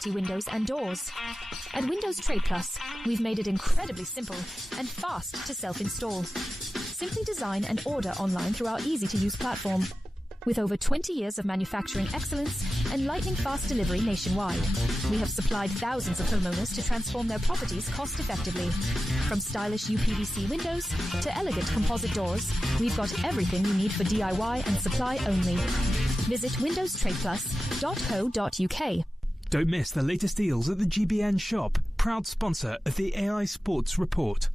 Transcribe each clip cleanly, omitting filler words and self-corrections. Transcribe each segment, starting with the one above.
quality windows and doors. At Windows Trade Plus, we've made it incredibly simple and fast to self-install. Simply design and order online through our easy-to-use platform. With over 20 years of manufacturing excellence and lightning-fast delivery nationwide, we have supplied thousands of homeowners to transform their properties cost-effectively. From stylish UPVC windows to elegant composite doors, we've got everything you need for DIY and supply only. Visit windowstradeplus.co.uk. Don't miss the latest deals at the GBN shop, proud sponsor of the AI Sports Report.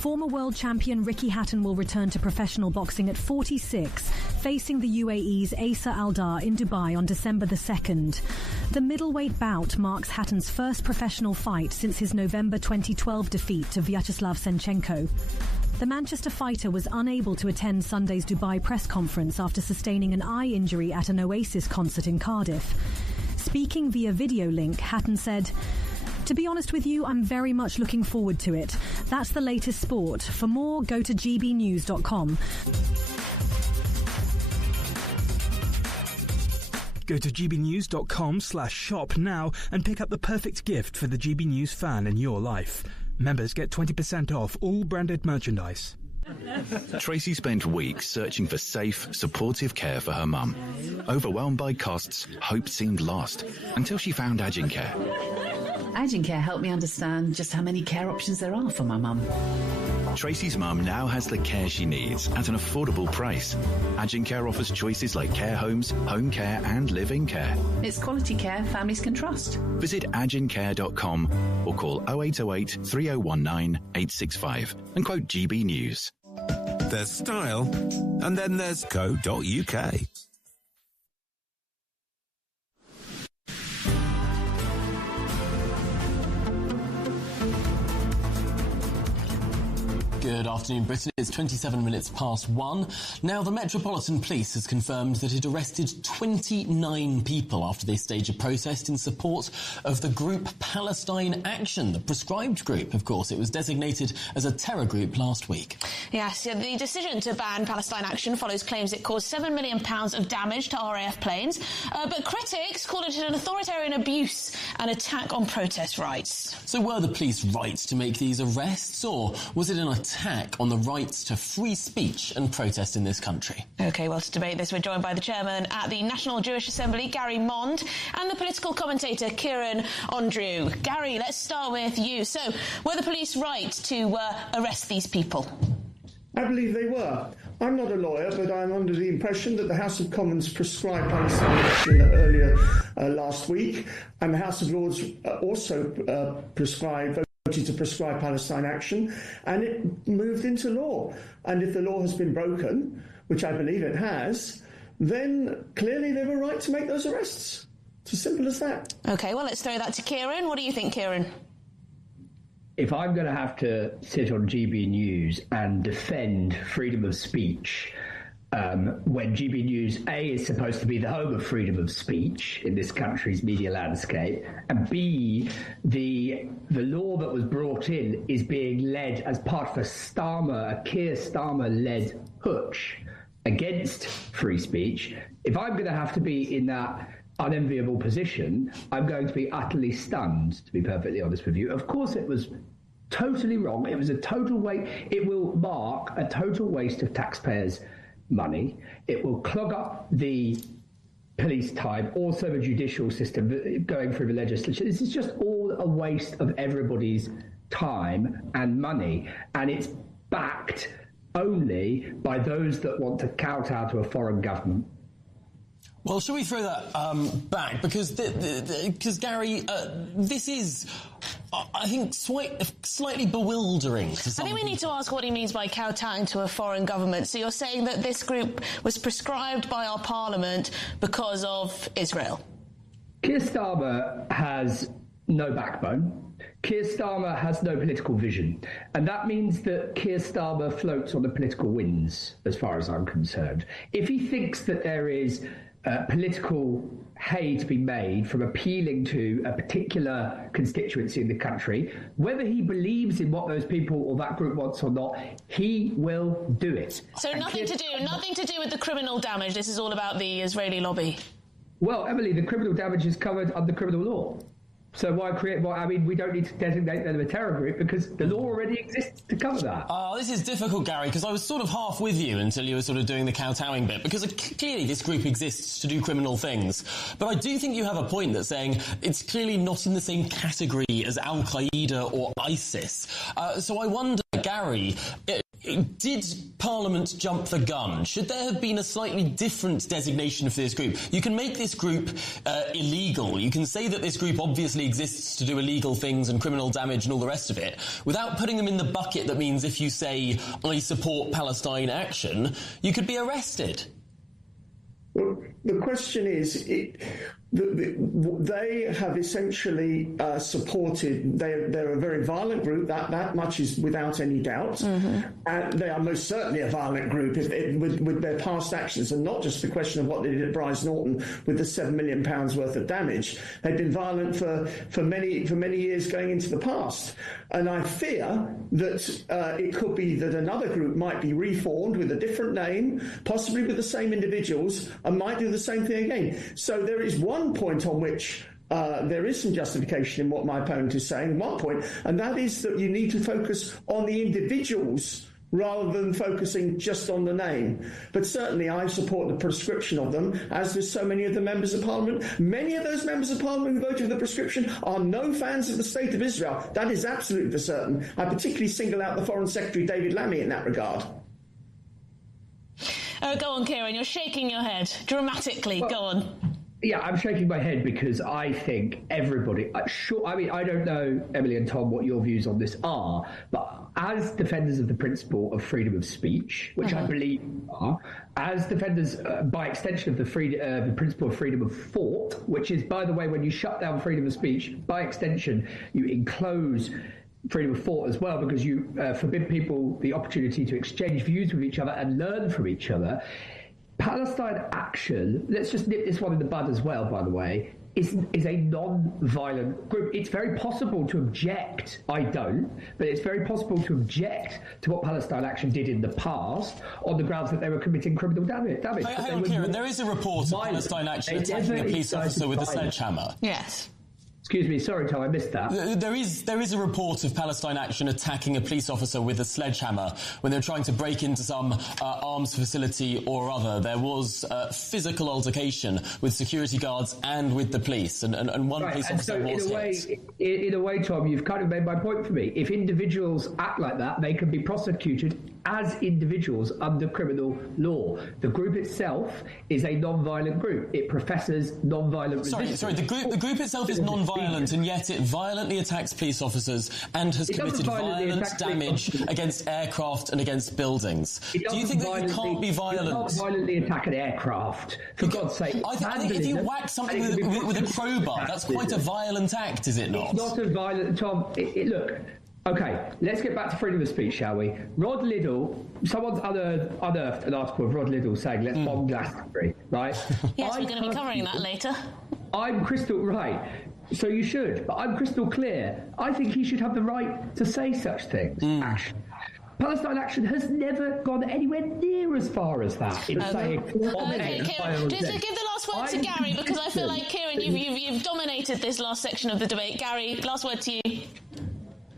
Former world champion Ricky Hatton will return to professional boxing at 46, facing the UAE's Asa Aldar in Dubai on December the 2nd. The middleweight bout marks Hatton's first professional fight since his November 2012 defeat to Vyacheslav Senchenko. The Manchester fighter was unable to attend Sunday's Dubai press conference after sustaining an eye injury at an Oasis concert in Cardiff. Speaking via video link, Hatton said, "To be honest with you, I'm very much looking forward to it. That's the latest sport. For more, go to gbnews.com. Go to gbnews.com/shop now and pick up the perfect gift for the GB News fan in your life. Members get 20% off all branded merchandise. Tracy spent weeks searching for safe, supportive care for her mum. Overwhelmed by costs, hope seemed lost until she found Agincare. Agincare helped me understand just how many care options there are for my mum. Tracy's mum now has the care she needs at an affordable price. Agincare offers choices like care homes, home care and live-in care. It's quality care families can trust. Visit agincare.com or call 0808 3019 865 and quote GB News. There's style, and then there's co.uk. Good afternoon, Britain. It's 27 minutes past 1. Now, the Metropolitan Police has confirmed that it arrested 29 people after they staged a protest in support of the group Palestine Action, the proscribed group, of course. It was designated as a terror group last week. Yes, the decision to ban Palestine Action follows claims it caused £7 million of damage to RAF planes, but critics call it an authoritarian abuse and attack on protest rights. So were the police right to make these arrests, or was it an attack on the rights to free speech and protest in this country? OK, well, to debate this, we're joined by the chairman at the National Jewish Assembly, Gary Mond, and the political commentator, Kieran Andrew. Gary, let's start with you. So, were the police right to arrest these people? I believe they were. I'm not a lawyer, but I'm under the impression that the House of Commons prescribed Palestine Action earlier last week, and the House of Lords also voted to prescribe Palestine Action, and it moved into law. And if the law has been broken, which I believe it has, then clearly they were right to make those arrests. It's as simple as that. OK, well, let's throw that to Kieran. What do you think, Kieran? If I'm going to have to sit on GB News and defend freedom of speech, when GB News, A, is supposed to be the home of freedom of speech in this country's media landscape, and B, the law that was brought in is being led as part of a Keir Starmer-led putsch against free speech, if I'm going to have to be in that unenviable position, I'm going to be utterly stunned, to be perfectly honest with you. Of course, it was totally wrong. It was a total waste. It will mark a total waste of taxpayers' money. It will clog up the police time, also the judicial system, going through the legislature. This is just all a waste of everybody's time and money, and it's backed only by those that want to kowtow to a foreign government. Well, shall we throw that back? Because Gary, this is, I think, slightly bewildering to some I think we people. need to ask what he means by kowtowing to a foreign government. So you're saying that this group was prescribed by our parliament because of Israel? Keir Starmer has no backbone. Keir Starmer has no political vision. And that means that Keir Starmer floats on the political winds, as far as I'm concerned. If he thinks that there is political hay to be made from appealing to a particular constituency in the country. Whether he believes in what those people or that group wants or not, he will do it. So nothing to do with the criminal damage. This is all about the Israeli lobby. Well, Emily, the criminal damage is covered under criminal law. So why create? Well, I mean, we don't need to designate them a terror group because the law already exists to cover that. Oh, this is difficult, Gary, because I was sort of half with you until you were sort of doing the kowtowing bit, because clearly this group exists to do criminal things. But I do think you have a point that's saying it's clearly not in the same category as Al-Qaeda or ISIS. So I wonder, Gary, did Parliament jump the gun? Should there have been a slightly different designation for this group? You can make this group illegal. You can say that this group obviously exists to do illegal things and criminal damage and all the rest of it, without putting them in the bucket that means if you say, I support Palestine action, you could be arrested. Well, the question is, they have essentially supported, they're a very violent group, that much is without any doubt. Mm-hmm. And they are most certainly a violent group with their past actions, and not just the question of what they did at Bryce Norton with the £7 million worth of damage. They've been violent for many years going into the past. And I fear that it could be that another group might be reformed with a different name, possibly with the same individuals, and might do the same thing again. So there is one point on which there is some justification in what my opponent is saying, one point, and that is that you need to focus on the individuals rather than focusing just on the name. But certainly I support the prescription of them, as do so many of the members of Parliament. Many of those members of Parliament who voted for the prescription are no fans of the State of Israel. That is absolutely for certain. I particularly single out the Foreign Secretary David Lammy in that regard. Oh, go on, Kieran. You're shaking your head dramatically. Go on. Yeah, I'm shaking my head because I think everybody... I don't know, Emily and Tom, what your views on this are, but as defenders of the principle of freedom of speech, which I believe are, as defenders, by extension of the principle of freedom of thought, which is, by the way, when you shut down freedom of speech, by extension, you enclose freedom of thought as well, because you forbid people the opportunity to exchange views with each other and learn from each other. Palestine Action, let's just nip this one in the bud as well, by the way, is a non-violent group. It's very possible to object, I don't, but it's very possible to object to what Palestine Action did in the past on the grounds that they were committing criminal damage. Hang on, Kieran, there is a report of Palestine Action attacking a police officer with a sledgehammer. Yes. Excuse me, sorry, Tom, I missed that. There is a report of Palestine Action attacking a police officer with a sledgehammer when they're trying to break into some arms facility or other. There was physical altercation with security guards and with the police, and one police officer was hit. In a way, Tom, you've kind of made my point for me. If individuals act like that, they can be prosecuted as individuals under criminal law. The group itself is a non-violent group. It professes non-violent resistance. Sorry, the group itself is non-violent, and yet it violently attacks police officers and has committed violent damage against aircraft and against buildings. Do you think that you can't be violent? You can't violently attack an aircraft, for God's sake. I think if you whack something with a crowbar, that's quite a violent act, is it not? It's not a violent... Tom, look... Okay, let's get back to freedom of speech, shall we? Rod Liddell, someone's unearthed an article of Rod Liddell saying, let's bomb Glastonbury, right? Yes, we're going to be covering that later. I'm crystal right. So you should, but I'm crystal clear. I think he should have the right to say such things. Palestine Action has never gone anywhere near as far as that in saying... Okay, Kieran, just give the last word to Gary, because I feel like, Kieran, you've dominated this last section of the debate. Gary, last word to you.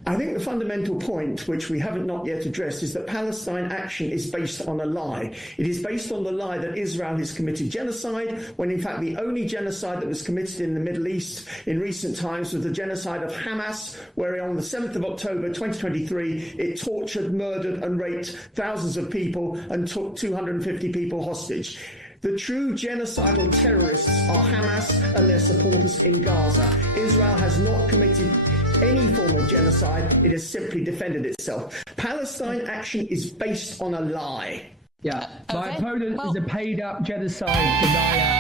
I think the fundamental point, which we haven't not yet addressed, is that Palestine Action is based on a lie. It is based on the lie that Israel has committed genocide, when in fact the only genocide that was committed in the Middle East in recent times was the genocide of Hamas, where on the 7th of October 2023 it tortured, murdered and raped thousands of people and took 250 people hostage. The true genocidal terrorists are Hamas and their supporters in Gaza. Israel has not committed any form of genocide. It has simply defended itself. Palestine Action is based on a lie. Yeah, my opponent is a paid-up genocide denier.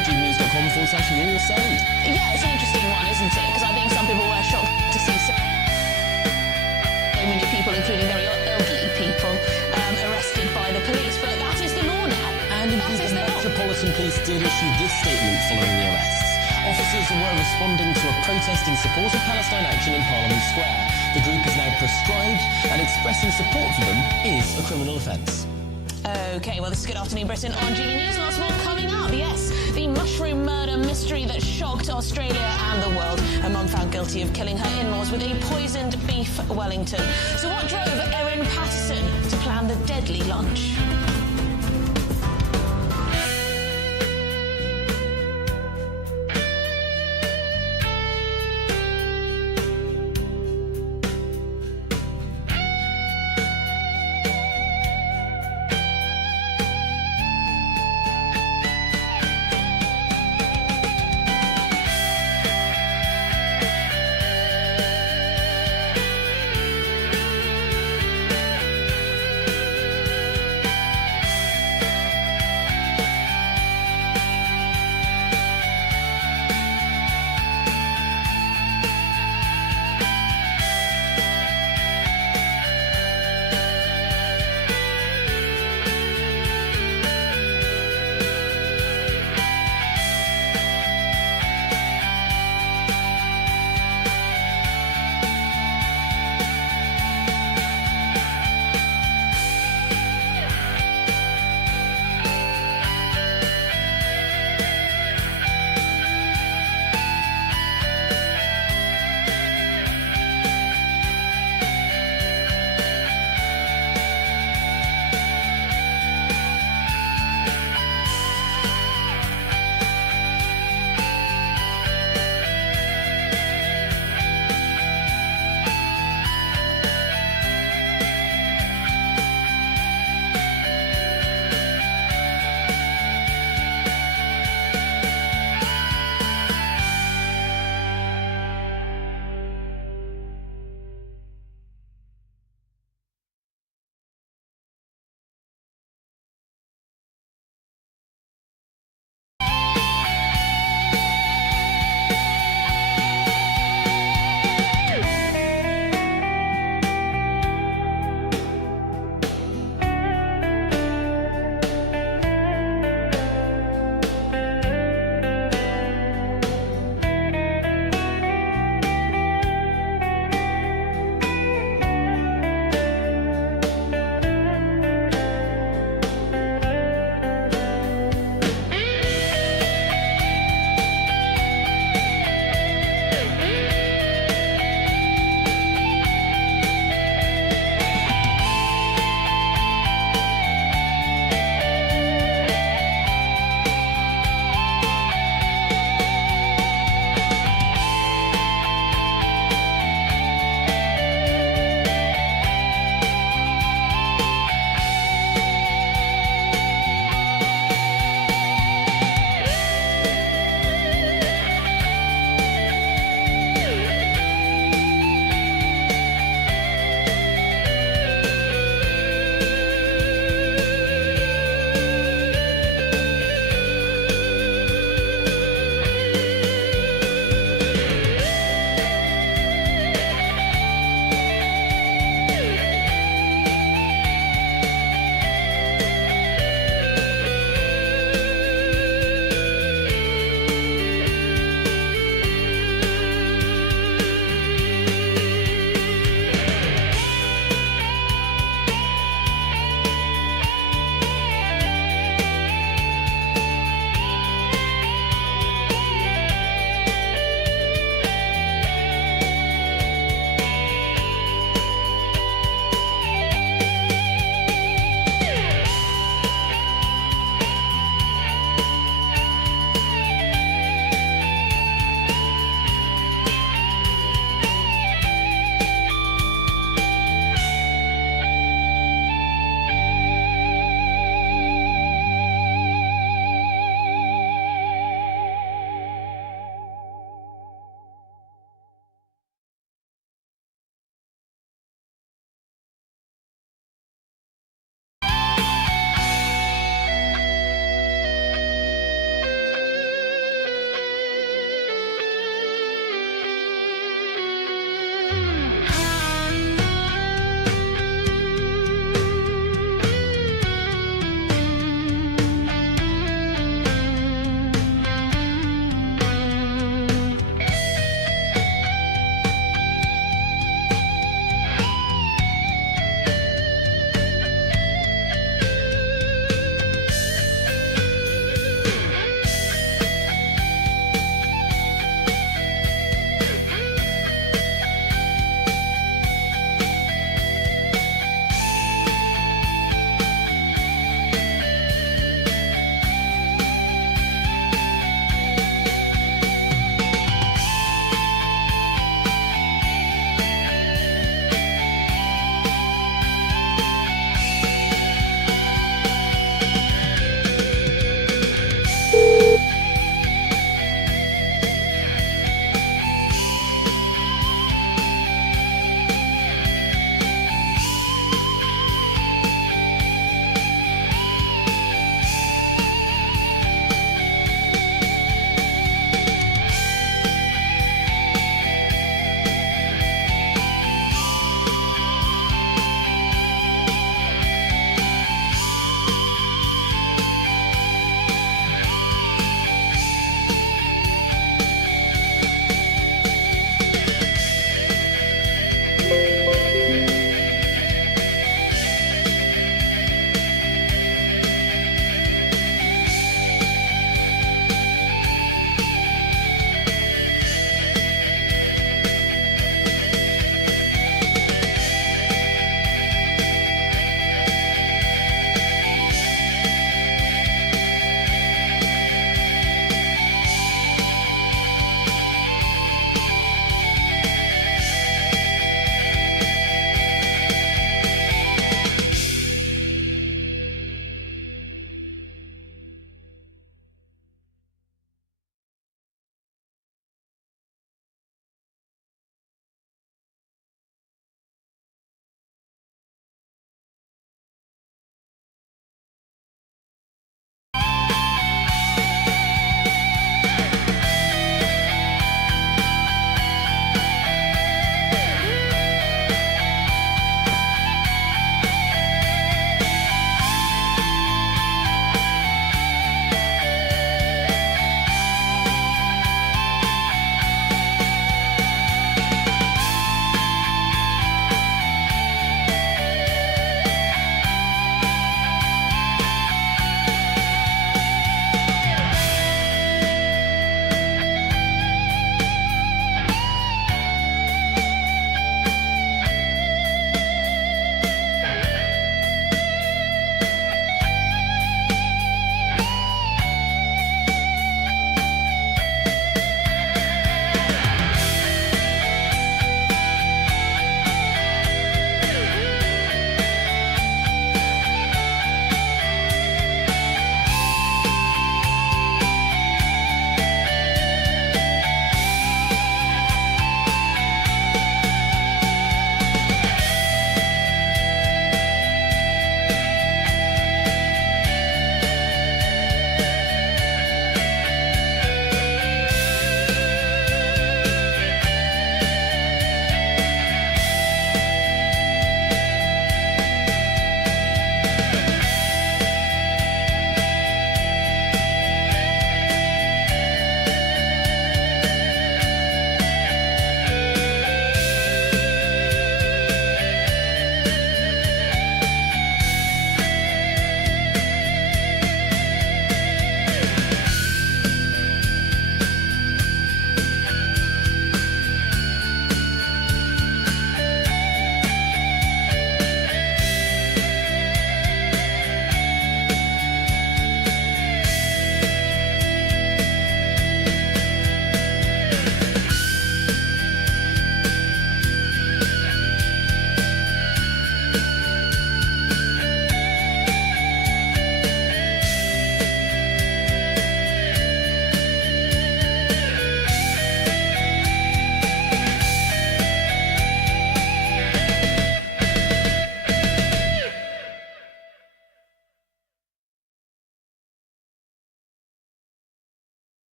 GBnews.com/your And indeed, the Metropolitan Police did issue this statement following the arrests. Officers were responding to a protest in support of Palestine Action in Parliament Square. The group is now proscribed, and expressing support for them is a criminal offence. OK, well, this is Good Afternoon Britain on GB News. Lots more coming up. Yes, the mushroom murder mystery that shocked Australia and the world. A mum found guilty of killing her in-laws with a poisoned beef Wellington. So what drove Erin Patterson to plan the deadly lunch?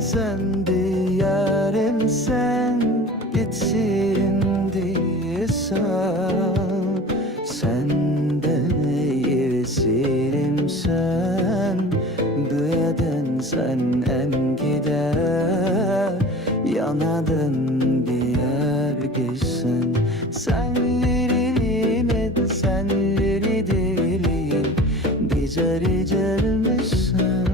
sen bir yarim sen gitsin diyorsan senden iyisinim sen duyadın sen en gider yanadın diğer gitsin senlerin et senleri değil güzel gelmişsin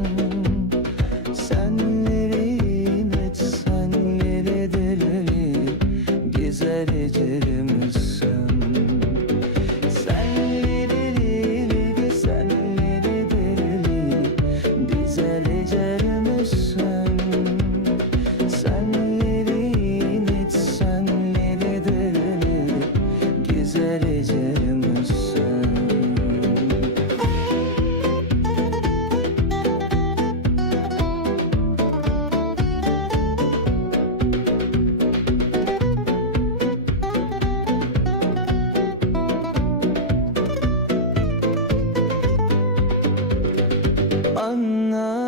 senlerin et senleri değil güzel gelmişsin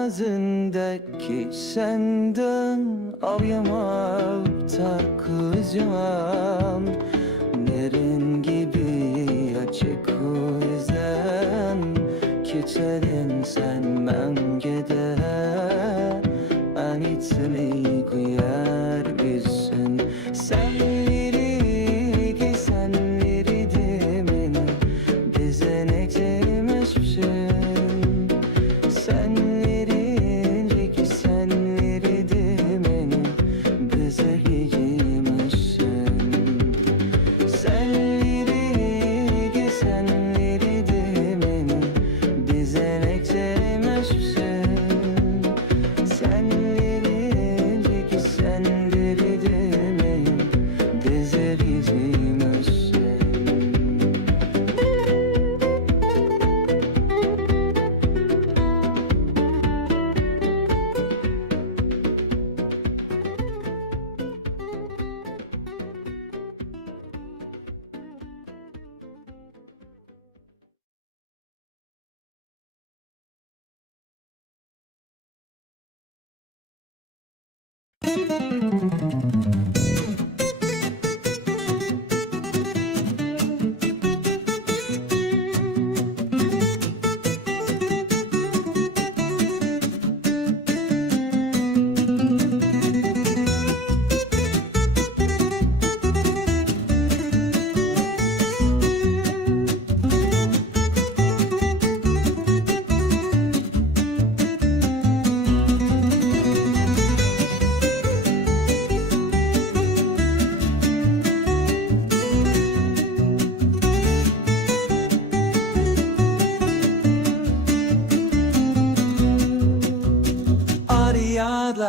Ağzındaki senden alyamam takacağım Nerin gibi açık o yüzden Keçerim sen ben gider Anitimi koyar bilsin Senleri ki senleri demin Bezeneklerim hiçbir şey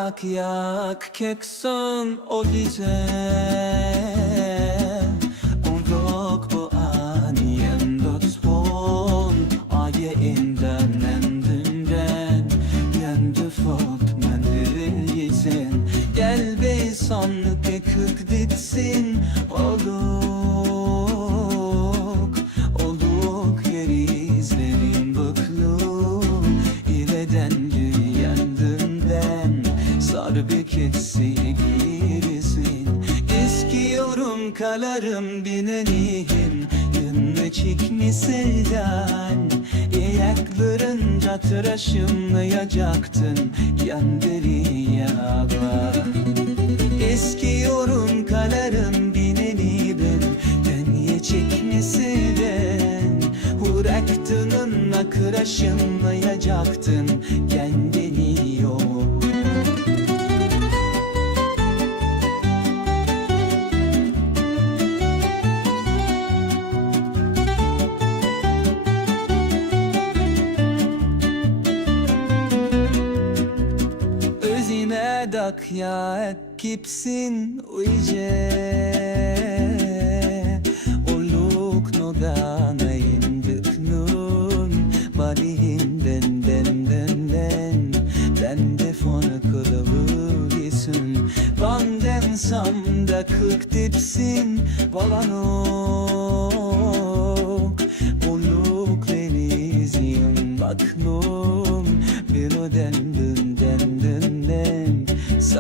Yak yak kekson o gece Ondok bu aniyen dotspon Aye inden endünden Yendi fot mendil yesin Gel bey sanlık kırk ditsin Olduk yeri izlerin bıkluk İleden dünyandından Sarı bir ketsi girsin İskiyorum kalarım binenihim Yanına çıkmi sevdan Ayaklarınca tıraşımlayacaktın Yanderi yağla İskiyorum kalarım binenihim Dönye çıkmi sevdan Bıraktığınla kıraşımlayacaktın Kendini yok Dak ya kipsin uyce Oluk no danayin düknun Balihinden Den de fonu kılıvıysın Banden samda kırk dipsin Balanok Oluk denizin baknum Bir o den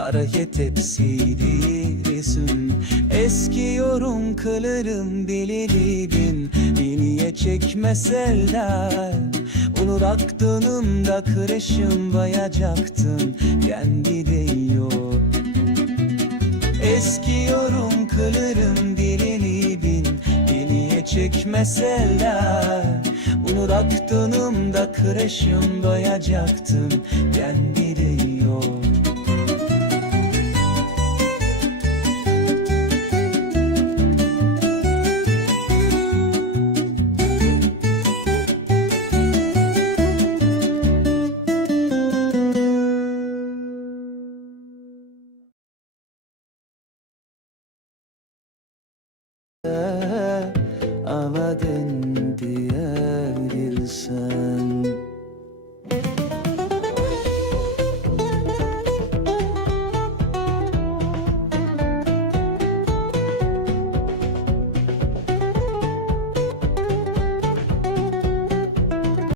Saraya tepsidesin Eskiyorum kılırım deliribin Biniye çekmeseler Olur aklımda kırışım bayacaktın Kendi değiyor Eskiyorum kılırım deliribin Biniye çekmeseler Olur aklımda kırışım bayacaktın Kendi değiyor Avadın